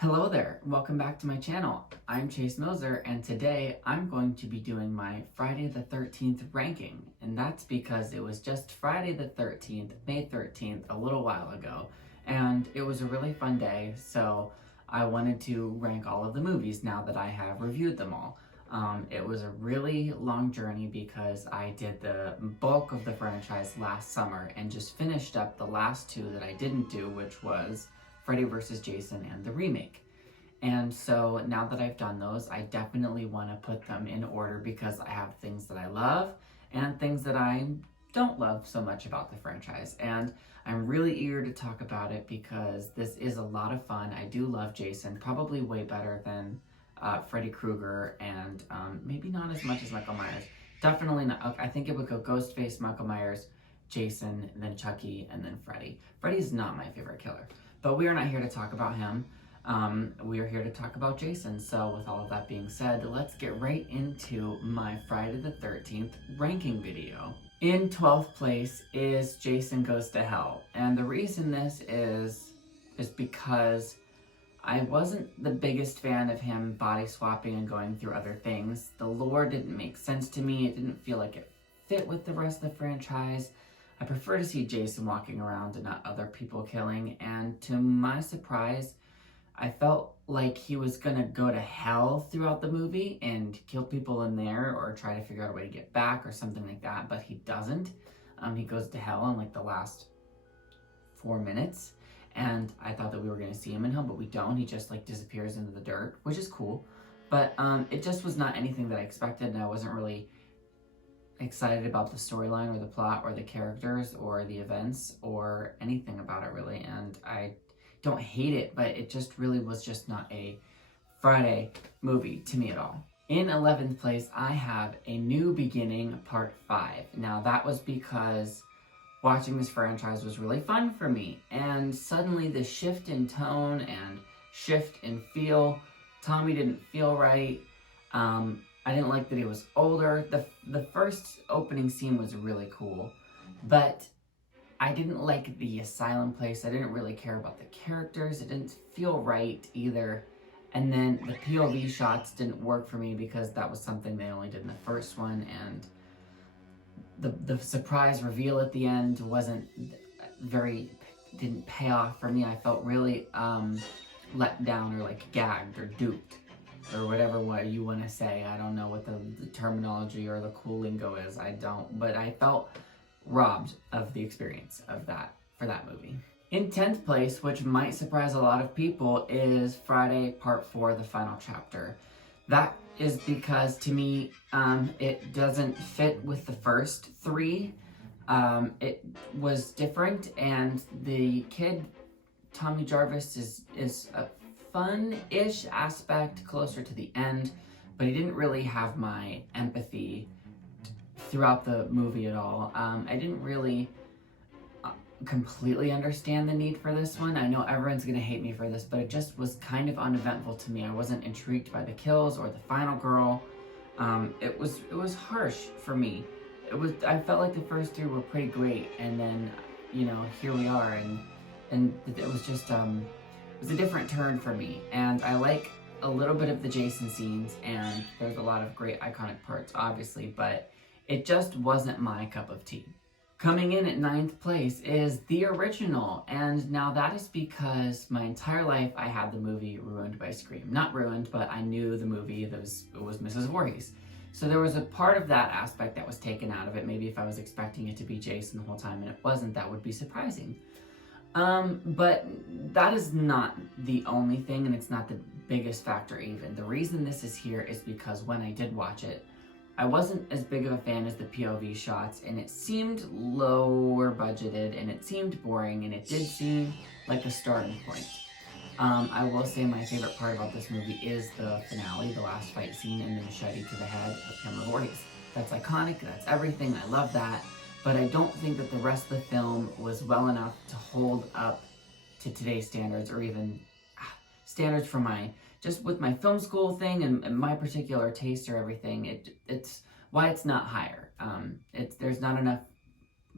Hello there, welcome back to my channel. I'm Chase Moser, and today I'm going to be doing my Friday the 13th ranking. And that's because it was just Friday the 13th, May 13th, a little while ago. And it was a really fun day, so I wanted to rank all of the movies now that I have reviewed them all. It was a really long journey because I did the bulk of the franchise last summer and just finished up the last two that I didn't do, which was Freddy vs. Jason and the remake. And so now that I've done those, I definitely want to put them in order because I have things that I love and things that I don't love so much about the franchise. And I'm really eager to talk about it because this is a lot of fun. I do love Jason, probably way better than Freddy Krueger, and maybe not as much as Michael Myers. Definitely not. I think it would go Ghostface, Michael Myers, Jason, and then Chucky, and then Freddy. Freddy's not my favorite killer. But we are not here to talk about him. We are here to talk about Jason. So with all of that being said, let's get right into my Friday the 13th ranking video. In 12th place is Jason Goes to Hell. And the reason this is because I wasn't the biggest fan of him body swapping and going through other things. The lore didn't make sense to me. It didn't feel like it fit with the rest of the franchise. I prefer to see Jason walking around and not other people killing, and to my surprise, I felt like he was gonna go to hell throughout the movie and kill people in there or try to figure out a way to get back or something like that, but he doesn't. He goes to hell in like the last 4 minutes, and I thought that we were gonna see him in hell, but we don't. He just like disappears into the dirt, which is cool, but it just was not anything that I expected, and I wasn't really excited about the storyline or the plot or the characters or the events or anything about it really, and I don't hate it, but it just really was just not a Friday movie to me at all. In 11th place, I have A New Beginning Part 5. Now that was because watching this franchise was really fun for me, and suddenly the shift in tone and shift in feel, Tommy didn't feel right. I didn't like that he was older. The first opening scene was really cool, but I didn't like the asylum place. I didn't really care about the characters. It didn't feel right either. And then the POV shots didn't work for me because that was something they only did in the first one, and the surprise reveal at the end didn't pay off for me. I felt really let down or like gagged or duped, or whatever what you want to say. I don't know what the terminology or the cool lingo is. I don't, but I felt robbed of the experience of that for that movie. In 10th place, which might surprise a lot of people, is Friday Part 4, The Final Chapter. That is because to me, it doesn't fit with the first three. It was different, and the kid, Tommy Jarvis, is a fun-ish aspect closer to the end, but he didn't really have my empathy throughout the movie at all. I didn't really completely understand the need for this one. I know everyone's gonna hate me for this, but it just was kind of uneventful to me. I wasn't intrigued by the kills or the final girl. It was harsh for me. I felt like the first three were pretty great, and then here we are, and it was just it was a different turn for me, and I like a little bit of the Jason scenes, and there's a lot of great iconic parts, obviously, but it just wasn't my cup of tea. Coming in at 9th place is The Original, and now that is because my entire life I had the movie ruined by Scream. Not ruined, but I knew the movie it was Mrs. Voorhees. So there was a part of that aspect that was taken out of it. Maybe if I was expecting it to be Jason the whole time and it wasn't, that would be surprising. But that is not the only thing, and it's not the biggest factor even. The reason this is here is because when I did watch it, I wasn't as big of a fan as the POV shots, and it seemed lower budgeted, and it seemed boring, and it did seem like a starting point. I will say my favorite part about this movie is the finale, the last fight scene, and the machete to the head of Cameron Voorhees. That's iconic, that's everything, I love that. But I don't think that the rest of the film was well enough to hold up to today's standards, or even standards for just with my film school thing and my particular taste or everything. It's why it's not higher. There's not enough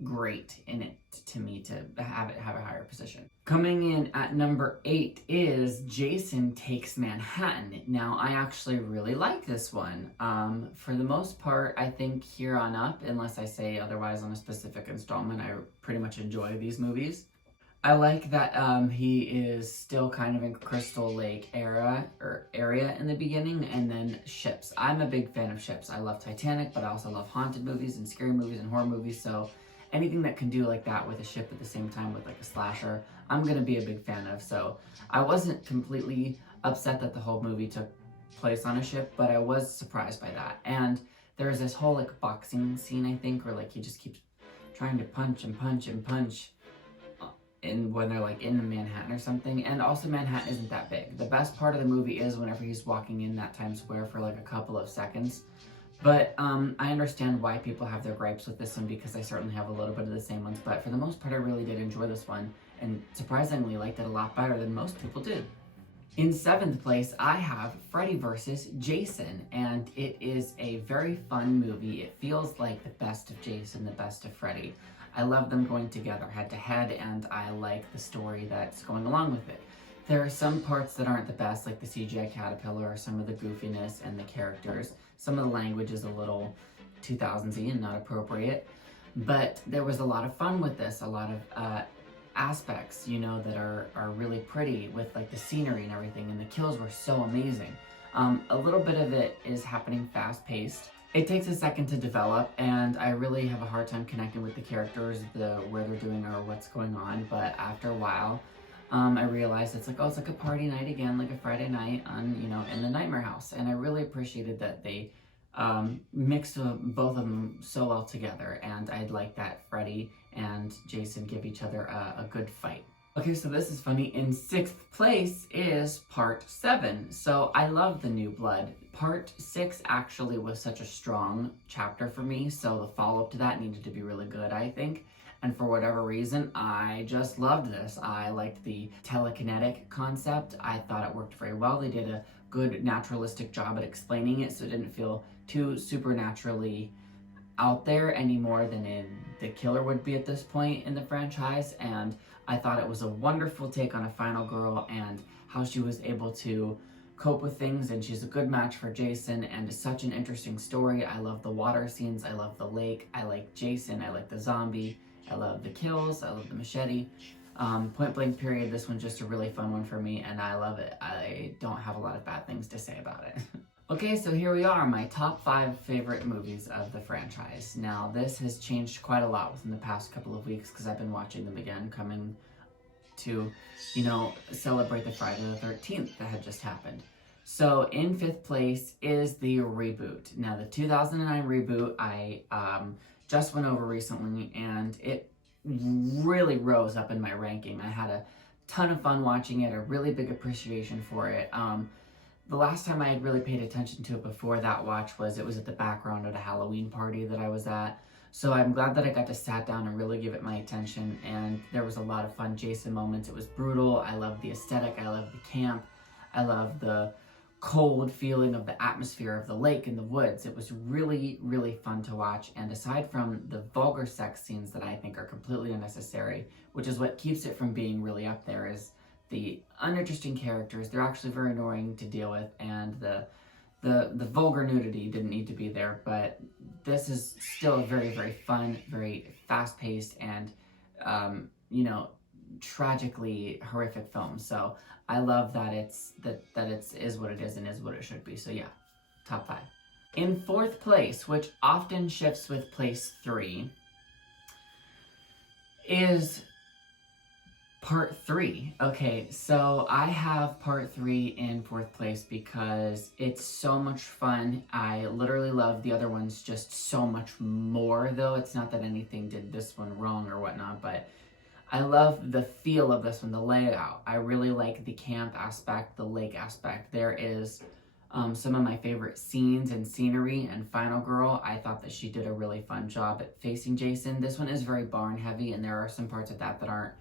great in it to me to have it have a higher position. Coming in at number 8 is Jason Takes Manhattan. Now, I actually really like this one. For the most part, I think here on up, unless I say otherwise on a specific installment, I pretty much enjoy these movies. I like that he is still kind of in Crystal Lake area in the beginning, and then ships. I'm a big fan of ships. I love Titanic, but I also love haunted movies and scary movies and horror movies, so anything that can do like that with a ship at the same time with like a slasher, I'm gonna be a big fan of. So I wasn't completely upset that the whole movie took place on a ship, but I was surprised by that. And there's this whole like boxing scene, I think, where like he just keeps trying to punch and punch and punch when they're like in Manhattan or something. And also Manhattan isn't that big. The best part of the movie is whenever he's walking in that Times Square for like a couple of seconds. But I understand why people have their gripes with this one, because I certainly have a little bit of the same ones. But for the most part, I really did enjoy this one, and surprisingly liked it a lot better than most people did. In 7th place, I have Freddy vs. Jason, and it is a very fun movie. It feels like the best of Jason, the best of Freddy. I love them going together head to head, and I like the story that's going along with it. There are some parts that aren't the best, like the CGI caterpillar, or some of the goofiness and the characters. Some of the language is a little 2000s-y and not appropriate, but there was a lot of fun with this, a lot of aspects, you know, that are really pretty with like the scenery and everything, and the kills were so amazing. A little bit of it is happening fast-paced. It takes a second to develop, and I really have a hard time connecting with the characters, where they're doing or what's going on, but after a while, I realized it's like, oh, it's like a party night again, like a Friday night on, you know, in the Nightmare House. And I really appreciated that they mixed both of them so well together. And I'd like that Freddy and Jason give each other a good fight. Okay, so this is funny. In 6th place is Part 7. So I love The New Blood. Part 6 actually was such a strong chapter for me, so the follow-up to that needed to be really good, I think. And for whatever reason, I just loved this. I liked the telekinetic concept. I thought it worked very well. They did a good naturalistic job at explaining it, so it didn't feel too supernaturally out there any more than the killer would be at this point in the franchise. And I thought it was a wonderful take on a final girl and how she was able to cope with things, and she's a good match for Jason, and it's such an interesting story. I love the water scenes, I love the lake, I like Jason, I like the zombie, I love the kills, I love the machete. Point Blank Period, this one's just a really fun one for me, and I love it. I don't have a lot of bad things to say about it. Okay, so here we are, my top 5 favorite movies of the franchise. Now, this has changed quite a lot within the past couple of weeks because I've been watching them again, coming to, you know, celebrate the Friday the 13th that had just happened. So in 5th place is the reboot. Now, the 2009 reboot, I just went over recently, and it really rose up in my ranking. I had a ton of fun watching it, a really big appreciation for it. The last time I had really paid attention to it before that watch was at the background at a Halloween party that I was at. So I'm glad that I got to sat down and really give it my attention, and there was a lot of fun Jason moments. It was brutal. I loved the aesthetic. I loved the camp. I loved the cold feeling of the atmosphere of the lake and the woods. It was really, really fun to watch. And aside from the vulgar sex scenes that I think are completely unnecessary, which is what keeps it from being really up there, is the uninteresting characters. They're actually very annoying to deal with, and the vulgar nudity didn't need to be there, but this is still a very, very fun, very fast-paced, and, you know, tragically horrific film. So I love that it's is what it is and is what it should be. So yeah, top 5. In 4th place, which often shifts with place 3, is Part 3. Okay, so I have Part 3 in 4th place because it's so much fun. I literally love the other ones just so much more, though. It's not that anything did this one wrong or whatnot, but I love the feel of this one, the layout. I really like the camp aspect, the lake aspect. There is some of my favorite scenes and scenery, and Final Girl, I thought that she did a really fun job at facing Jason. This one is very barn heavy, and there are some parts of that aren't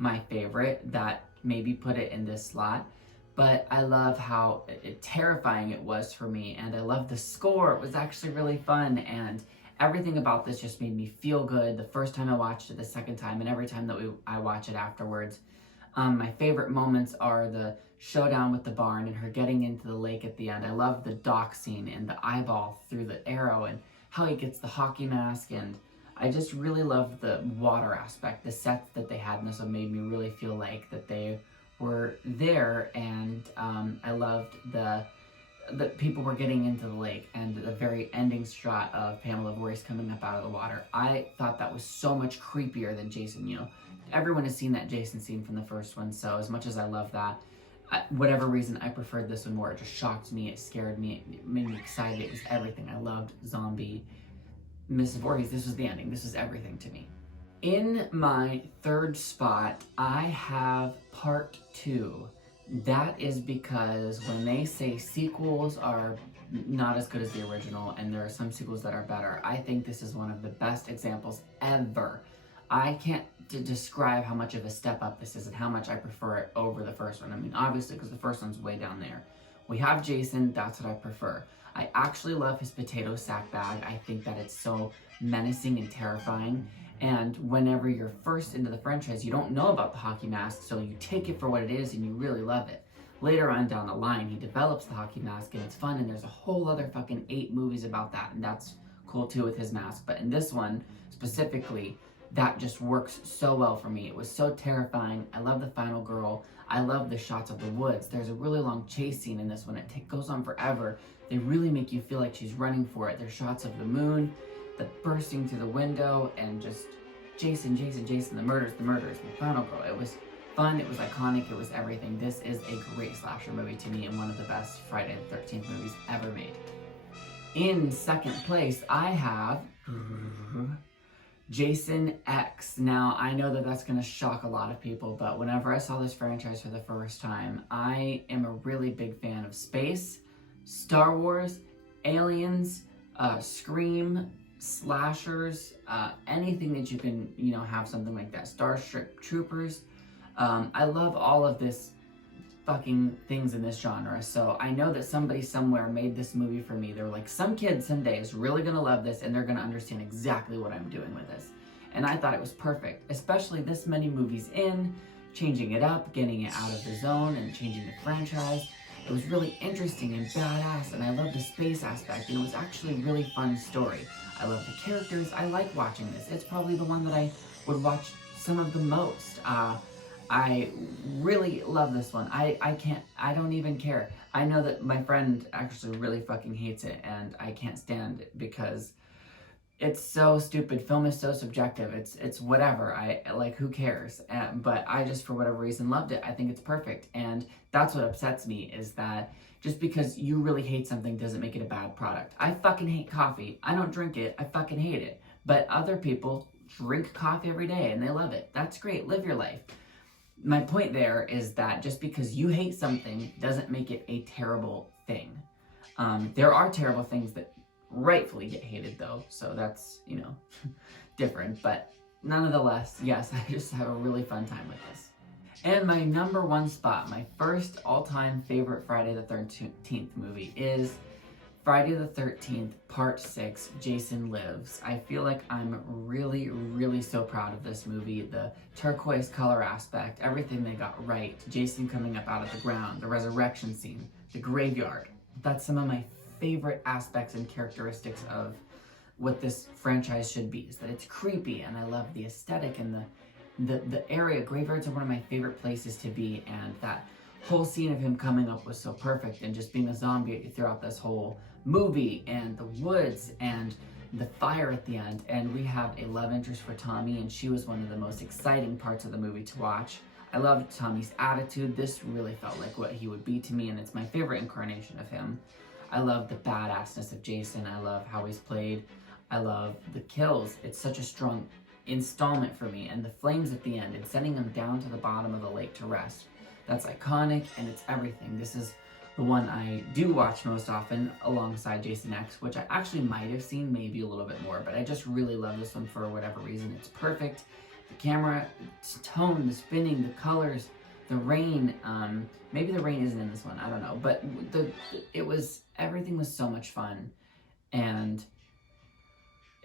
my favorite that maybe put it in this slot, but I love how terrifying it was for me, and I love the score. It was actually really fun, and Everything about this just made me feel good the first time I watched it, the second time, and every time that I watch it afterwards. My favorite moments are the showdown with the barn and her getting into the lake at the end. I love the dock scene and the eyeball through the arrow and how he gets the hockey mask, and I just really loved the water aspect. The sets that they had in this one made me really feel like that they were there, and I loved the people were getting into the lake and the very ending shot of Pamela Voorhees coming up out of the water. I thought that was so much creepier than Jason. Everyone has seen that Jason scene from the first one, so as much as I love that, whatever reason, I preferred this one more. It just shocked me, it scared me, it made me excited, it was everything. I loved zombie Mrs. Voorhees. This was the ending, this was everything to me. In my third spot, I have Part 2. That is because when they say sequels are not as good as the original, and there are some sequels that are better, I think this is one of the best examples ever. I can't describe how much of a step up this is and how much I prefer it over the first one. I mean, obviously, because the first one's way down there. We have Jason, that's what I prefer. I actually love his potato sack bag. I think that it's so menacing and terrifying. And whenever you're first into the franchise, you don't know about the hockey mask, so you take it for what it is and you really love it. Later on down the line, he develops the hockey mask and it's fun, and there's a whole other fucking 8 movies about that, and that's cool too with his mask. But in this one, specifically, that just works so well for me. It was so terrifying. I love the final girl. I love the shots of the woods. There's a really long chase scene in this one. It goes on forever. They really make you feel like she's running for it. There's shots of the moon, the bursting through the window, and just Jason, the murders, the final girl. It was fun, it was iconic, it was everything. This is a great slasher movie to me and one of the best Friday the 13th movies ever made. In second place, I have Jason X. Now, I know that that's going to shock a lot of people, but whenever I saw this franchise for the first time, I am a really big fan of space, Star Wars, aliens, Scream, slashers, anything that you can, have something like that. Starship Troopers. I love all of this fucking things in this genre. So I know that somebody somewhere made this movie for me. They're like, some kid someday is really gonna love this and they're gonna understand exactly what I'm doing with this. And I thought it was perfect, especially this many movies in, changing it up, getting it out of the zone and changing the franchise. It was really interesting and badass, and I love the space aspect, and it was actually a really fun story. I love the characters. I like watching this. It's probably the one that I would watch some of the most. I really love this one. I don't even care. I know that my friend actually really fucking hates it, and I can't stand it because it's so stupid. Film is so subjective. It's whatever. Who cares? But I just, for whatever reason, loved it. I think it's perfect. And that's what upsets me, is that just because you really hate something doesn't make it a bad product. I fucking hate coffee. I don't drink it. I fucking hate it. But other people drink coffee every day and they love it. That's great. Live your life. My point there is that just because you hate something doesn't make it a terrible thing. There are terrible things that rightfully get hated though, so that's, different. But nonetheless, yes, I just have a really fun time with this. And my number one spot, my first all-time favorite Friday the 13th movie is Friday the 13th, Part 6, Jason Lives. I feel like I'm really, really so proud of this movie. The turquoise color aspect, everything they got right. Jason coming up out of the ground, the resurrection scene, the graveyard. That's some of my favorite aspects and characteristics of what this franchise should be, is that it's creepy, and I love the aesthetic and the area. Graveyards are one of my favorite places to be, and that whole scene of him coming up was so perfect, and just being a zombie throughout this whole movie, and the woods and the fire at the end. And we have a love interest for Tommy, and she was one of the most exciting parts of the movie to watch. I loved Tommy's attitude. This really felt like what he would be to me, and it's my favorite incarnation of him. I love the badassness of Jason. I love how he's played. I love the kills. It's such a strong installment for me, and the flames at the end and sending him down to the bottom of the lake to rest. That's iconic, and it's everything. This is the one I do watch most often alongside Jason X, which I actually might have seen maybe a little bit more, but I just really love this one for whatever reason. It's perfect. The camera tone, the spinning, the colors, the rain. Maybe the rain isn't in this one, I don't know, but everything was so much fun, and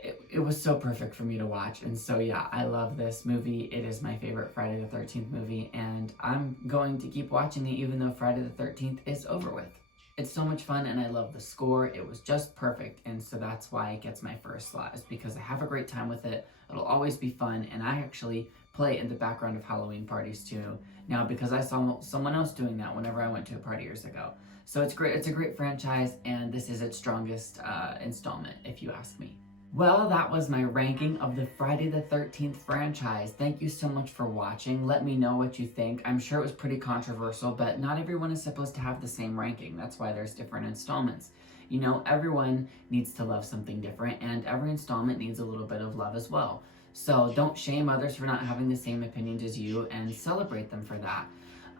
it was so perfect for me to watch. And so yeah, I love this movie. It is my favorite Friday the 13th movie, and I'm going to keep watching it even though Friday the 13th is over with. It's so much fun, and I love the score. It was just perfect, and so that's why it gets my first slot, is because I have a great time with it. It'll always be fun, and I actually play in the background of Halloween parties too now, because I saw someone else doing that whenever I went to a party years ago. So it's great. It's a great franchise, and this is its strongest installment, if you ask me. Well, that was my ranking of the Friday the 13th franchise. Thank you so much for watching. Let me know what you think. I'm sure it was pretty controversial, but not everyone is supposed to have the same ranking. That's why there's different installments. You know, everyone needs to love something different, and every installment needs a little bit of love as well. So don't shame others for not having the same opinions as you, and celebrate them for that.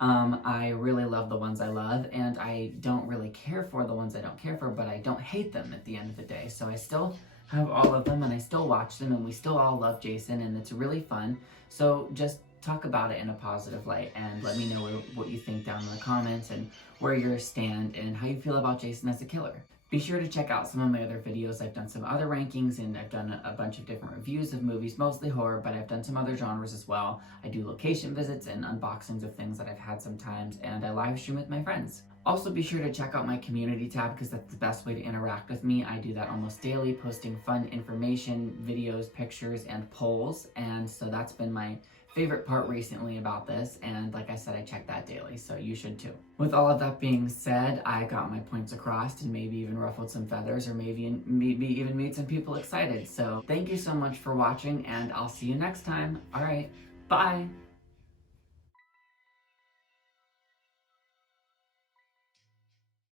I really love the ones I love, and I don't really care for the ones I don't care for, but I don't hate them at the end of the day. So I still have all of them, and I still watch them, and we still all love Jason, and it's really fun. So just talk about it in a positive light, and let me know what you think down in the comments, and where you stand, and how you feel about Jason as a killer. Be sure to check out some of my other videos. I've done some other rankings, and I've done a bunch of different reviews of movies, mostly horror, but I've done some other genres as well. I do location visits and unboxings of things that I've had sometimes, and I live stream with my friends. Also, be sure to check out my community tab, because that's the best way to interact with me. I do that almost daily, posting fun information, videos, pictures, and polls, and so that's been my favorite part recently about this, and like I said, I check that daily, so you should too. With all of that being said, I got my points across, and maybe even ruffled some feathers, or maybe even made some people excited. So thank you so much for watching, and I'll see you next time. All right, bye!